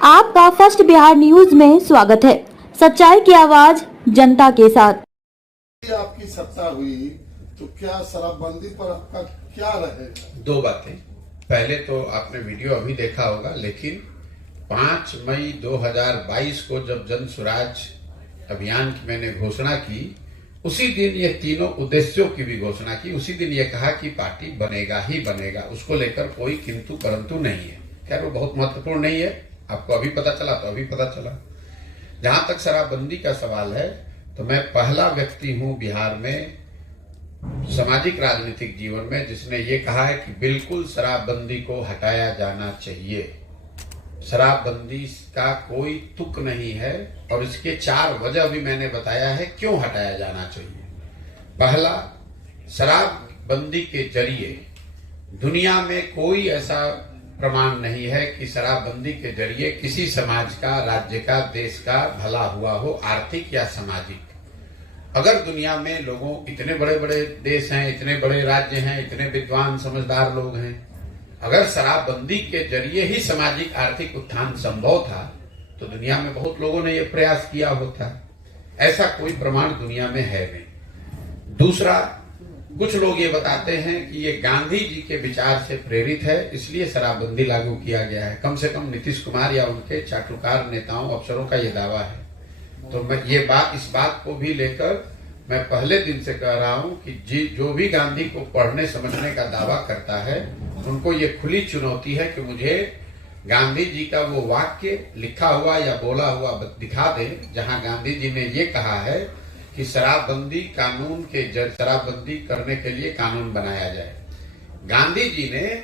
आपका first Bihar news में स्वागत है। सच्चाई की आवाज जनता के साथ। आपकी सत्ता हुई तो क्या शराबबंदी पर आपका क्या रहेगा? दो बातें। पहले तो आपने वीडियो अभी देखा होगा, लेकिन 5 मई 2022 को जब जन स्वराज अभियान की मैंने घोषणा की, उसी दिन ये तीनों उद्देश्यों की भी घोषणा की। उसी दिन ये कहा कि पार्टी बनेगा ही बनेगा, उसको लेकर कोई किंतु परंतु नहीं है। खैर वो बहुत महत्वपूर्ण नहीं है, आपको अभी पता चला तो अभी पता चला। जहां तक शराबबंदी का सवाल है तो मैं पहला व्यक्ति हूं बिहार में सामाजिक राजनीतिक जीवन में जिसने ये कहा है कि बिल्कुल शराबबंदी को हटाया जाना चाहिए। शराबबंदी का कोई तुक नहीं है और इसके 4 वजह भी मैंने बताया है क्यों हटाया जाना चाहिए। पहला, शराबबंदी के जरिए दुनिया में कोई ऐसा प्रमाण नहीं है कि शराबबंदी के जरिए किसी समाज का, राज्य का, देश का भला हुआ हो, आर्थिक या सामाजिक। अगर दुनिया में लोगों, इतने बड़े बड़े देश हैं, इतने बड़े राज्य हैं, इतने विद्वान समझदार लोग हैं, अगर शराबबंदी के जरिए ही सामाजिक आर्थिक उत्थान संभव था तो दुनिया में बहुत लोगों ने यह प्रयास किया होता। ऐसा कोई प्रमाण दुनिया में है नहीं। दूसरा, कुछ लोग ये बताते हैं कि ये गांधी जी के विचार से प्रेरित है, इसलिए शराबबंदी लागू किया गया है। कम से कम नीतीश कुमार या उनके चाटुकार नेताओं, अफसरों का ये दावा है। तो मैं इस बात को भी लेकर मैं पहले दिन से कह रहा हूं कि जो भी गांधी को पढ़ने समझने का दावा करता है, उनको ये खुली चुनौती है कि मुझे गांधी जी का वो वाक्य लिखा हुआ या बोला हुआ दिखा दे जहां गांधी जी ने ये कहा है कि शराबबंदी शराबबंदी करने के लिए कानून बनाया जाए। गांधी जी ने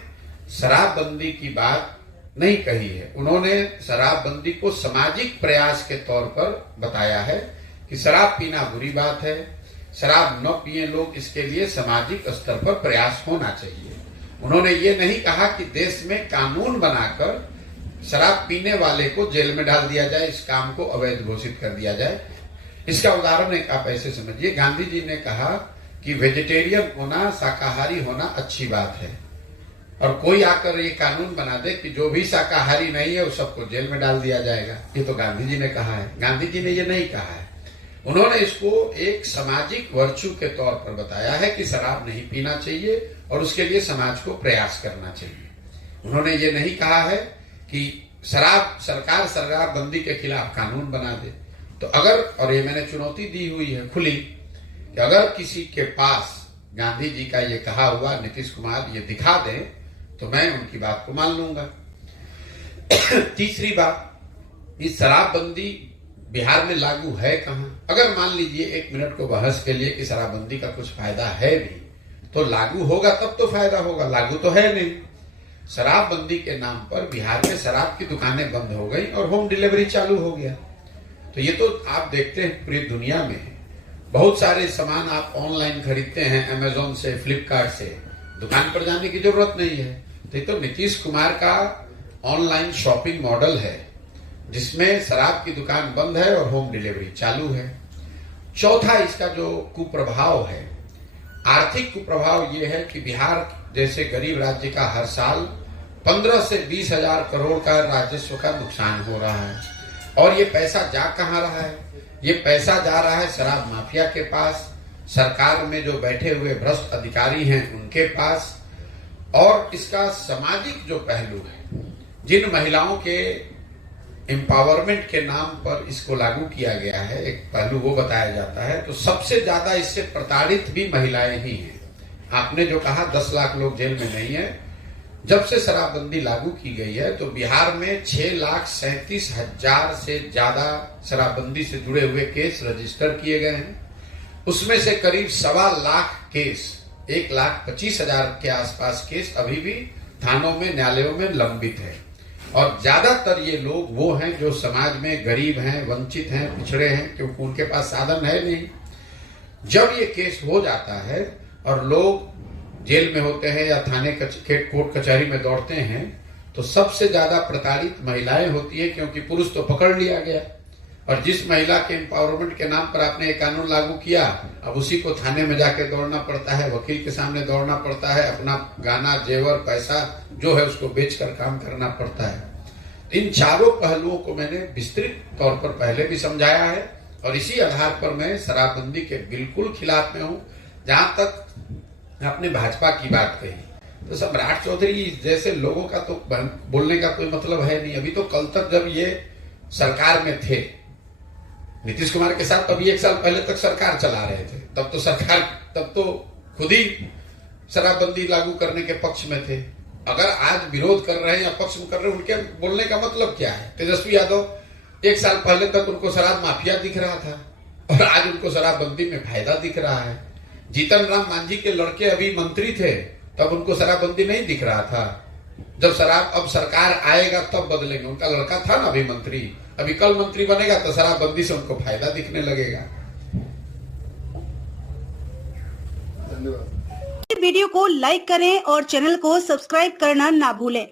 शराबबंदी की बात नहीं कही है, उन्होंने शराबबंदी को सामाजिक प्रयास के तौर पर बताया है कि शराब पीना बुरी बात है, शराब न पिए लोग, इसके लिए सामाजिक स्तर पर प्रयास होना चाहिए। उन्होंने ये नहीं कहा कि देश में कानून बनाकर शराब पीने वाले को जेल में डाल दिया जाए, इस काम को अवैध घोषित कर दिया जाए। इसका उदाहरण एक आप ऐसे समझिए, गांधी जी ने कहा कि वेजिटेरियन होना, शाकाहारी होना अच्छी बात है, और कोई आकर ये कानून बना दे कि जो भी शाकाहारी नहीं है उस सबको जेल में डाल दिया जाएगा। ये तो गांधी जी ने कहा है, गांधी जी ने ये नहीं कहा है। उन्होंने इसको एक सामाजिक वर्चू के तौर पर बताया है कि शराब नहीं पीना चाहिए और उसके लिए समाज को प्रयास करना चाहिए। उन्होंने ये नहीं कहा है कि सरकार शराबबंदी के खिलाफ कानून बना दे। तो अगर, और ये मैंने चुनौती दी हुई है खुली, कि अगर किसी के पास गांधी जी का ये कहा हुआ नीतीश कुमार ये दिखा दें तो मैं उनकी बात को मान लूंगा। तीसरी बात, इस शराबबंदी बिहार में लागू है कहां? अगर मान लीजिए 1 मिनट को बहस के लिए कि शराबबंदी का कुछ फायदा है भी, तो लागू होगा तब तो फायदा होगा, लागू तो है नहीं। शराबबंदी के नाम पर बिहार में शराब की दुकानें बंद हो गई और होम डिलीवरी चालू हो गया। तो ये तो आप देखते हैं पूरी दुनिया में बहुत सारे सामान आप ऑनलाइन खरीदते हैं, अमेजोन से, फ्लिपकार्ट से, दुकान पर जाने की जरूरत नहीं है। तो ये तो नीतीश कुमार का ऑनलाइन शॉपिंग मॉडल है जिसमें शराब की दुकान बंद है और होम डिलीवरी चालू है। चौथा, इसका जो कुप्रभाव है, आर्थिक कुप्रभाव ये है कि बिहार जैसे गरीब राज्य का हर साल 15 से 20 हजार करोड़ का राजस्व का नुकसान हो रहा है। और ये पैसा जा कहां रहा है? ये पैसा जा रहा है शराब माफिया के पास, सरकार में जो बैठे हुए भ्रष्ट अधिकारी हैं उनके पास। और इसका सामाजिक जो पहलू है, जिन महिलाओं के एम्पावरमेंट के नाम पर इसको लागू किया गया है, एक पहलू वो बताया जाता है, तो सबसे ज्यादा इससे प्रताड़ित भी महिलाएं ही हैं। आपने जो कहा 10 लाख लोग जेल में नहीं है, जब से शराबबंदी लागू की गई है तो बिहार में 6,37,000 से ज्यादा शराबबंदी से जुड़े हुए केस रजिस्टर किए गए हैं। उसमें से करीब 1.25 लाख केस, 1,25,000 के आसपास केस अभी भी थानों में, न्यायालयों में लंबित है। और ज्यादातर ये लोग वो हैं जो समाज में गरीब हैं, वंचित हैं, पिछड़े हैं, क्योंकि उनके पास साधन है नहीं। जब ये केस हो जाता है और लोग जेल में होते हैं या थाने कोर्ट कचहरी में दौड़ते हैं, तो सबसे ज्यादा प्रताड़ित महिलाएं होती है, क्योंकि पुरुष तो पकड़ लिया गया। और जिस महिला के एम्पावरमेंट के नाम पर आपने एक कानून लागू किया, अब उसी को थाने में जाके दौड़ना पड़ता है, वकील के सामने दौड़ना पड़ता है, अपना गाना, जेवर, पैसा जो है उसको बेचकर काम करना पड़ता है। इन चारों पहलुओं को मैंने विस्तृत तौर पर पहले भी समझाया है और इसी आधार पर मैं शराबबंदी के बिल्कुल खिलाफ में हूं। जहां तक आपने भाजपा की बात कही तो सम्राट चौधरी जैसे लोगों का तो बोलने का कोई मतलब है नहीं। अभी तो कल तक जब ये सरकार में थे नीतीश कुमार के साथ, तभी 1 साल पहले तक सरकार चला रहे थे, तब तो खुद ही शराबबंदी लागू करने के पक्ष में थे। अगर आज विरोध कर रहे हैं या पक्ष में कर रहे हैं, उनके बोलने का मतलब क्या है? तेजस्वी यादव 1 साल पहले तक उनको शराब माफिया दिख रहा था और आज उनको शराबबंदी में फायदा दिख रहा है। जीतन राम मांझी के लड़के अभी मंत्री थे, तब उनको शराबबंदी नहीं दिख रहा था। जब अब सरकार आएगा तब बदलेंगे। उनका लड़का था ना अभी मंत्री, अभी कल मंत्री बनेगा तो शराबबंदी से उनको फायदा दिखने लगेगा। धन्यवाद। वीडियो को लाइक करें और चैनल को सब्सक्राइब करना ना भूलें।